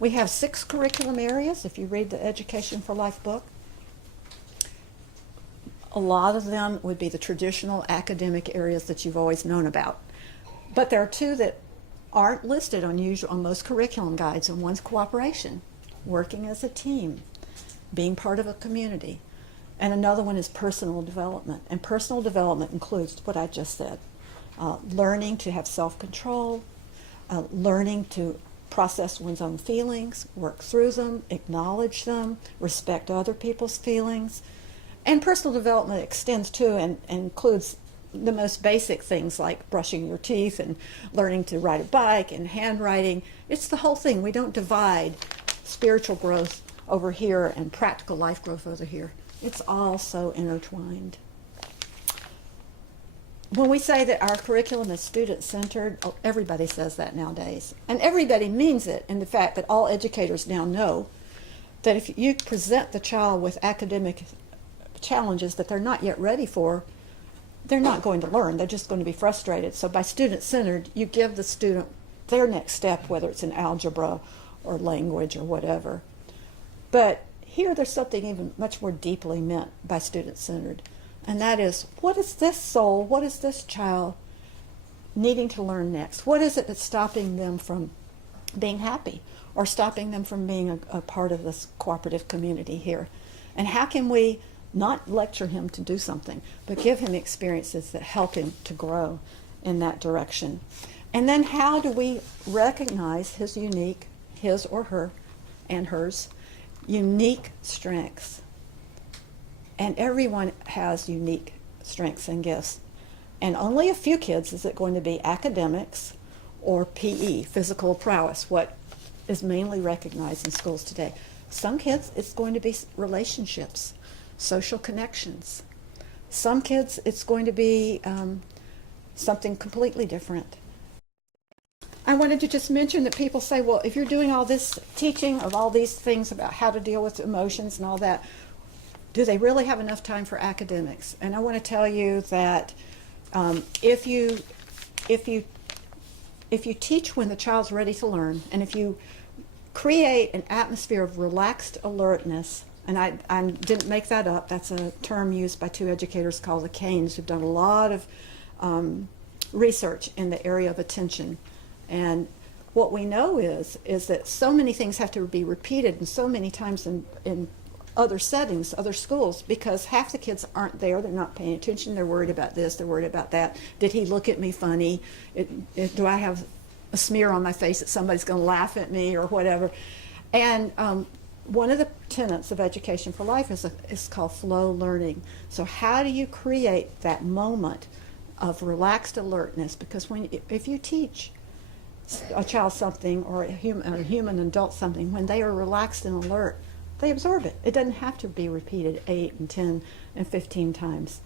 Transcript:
We have 6 curriculum areas, if you read the Education for Life book. A lot of them would be the traditional academic areas that you've always known about. But there are 2 that aren't listed on most curriculum guides, and one's cooperation, working as a team, being part of a community. And another one is personal development. And personal development includes what I just said. Learning to have self-control, learning to process one's own feelings, work through them, acknowledge them, respect other people's feelings. And personal development extends to and includes the most basic things like brushing your teeth and learning to ride a bike and handwriting. It's the whole thing. We don't divide spiritual growth over here and practical life growth over here. It's all so intertwined. When we say that our curriculum is student-centered, everybody says that nowadays. And everybody means it in the fact that all educators now know that if you present the child with academic challenges that they're not yet ready for, they're not going to learn. They're just going to be frustrated. So by student-centered, you give the student their next step, whether it's in algebra or language or whatever. But here there's something even much more deeply meant by student-centered. And that is, what is this soul, what is this child needing to learn next? What is it that's stopping them from being happy or stopping them from being a part of this cooperative community here? And how can we not lecture him to do something, but give him experiences that help him to grow in that direction? And then how do we recognize his or her and hers unique strengths? And everyone has unique strengths and gifts. And only a few kids is it going to be academics or PE, physical prowess, what is mainly recognized in schools today. Some kids, it's going to be relationships, social connections. Some kids, it's going to be something completely different. I wanted to just mention that people say, well, if you're doing all this teaching of all these things about how to deal with emotions and all that, do they really have enough time for academics? And I want to tell you that if you teach when the child's ready to learn, and if you create an atmosphere of relaxed alertness, and I didn't make that up, that's a term used by 2 educators called the Canes, who've done a lot of research in the area of attention. And what we know is that so many things have to be repeated and so many times in other settings, other schools, because half the kids aren't there, they're not paying attention, they're worried about this, they're worried about that. Did he look at me funny? Do I have a smear on my face that somebody's going to laugh at me or whatever? And one of the tenets of Education for Life is called flow learning. So how do you create that moment of relaxed alertness? Because if you teach a child something or a human adult something, when they are relaxed and alert, they absorb it. It doesn't have to be repeated 8 and 10 and 15 times.